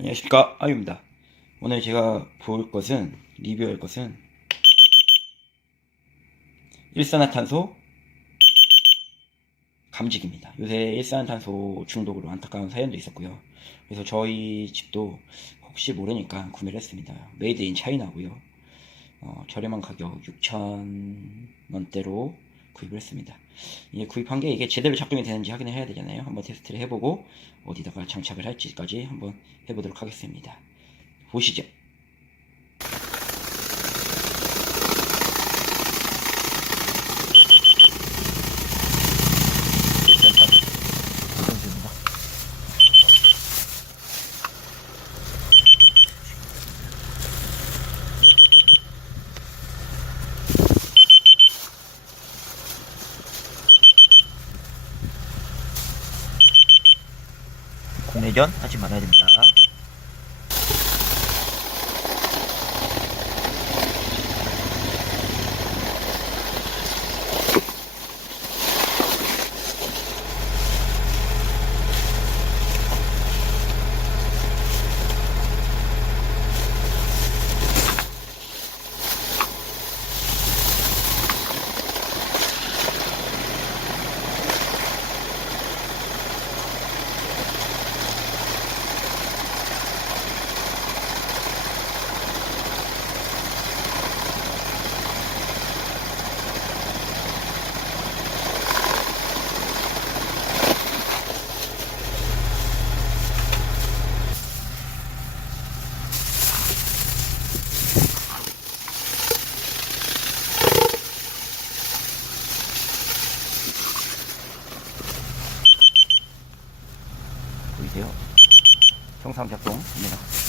안녕하십니까, 아유입니다. 오늘 제가 리뷰할 것은 일산화탄소 감지기입니다. 요새 일산화탄소 중독으로 안타까운 사연도 있었고요. 그래서 저희 집도 혹시 모르니까 구매를 했습니다. 메이드 인 차이나고요. 저렴한 가격 6,000원대로 구입을 했습니다. 이게 구입한 게 이게 제대로 작동이 되는지 확인을 해야 되잖아요. 한번 테스트를 해보고 어디다가 장착을 할지까지 한번 해보도록 하겠습니다. 보시죠. 일산탄소입니다. 공회전 하지 말아야 됩니다. 보이세요? 정상 작동입니다.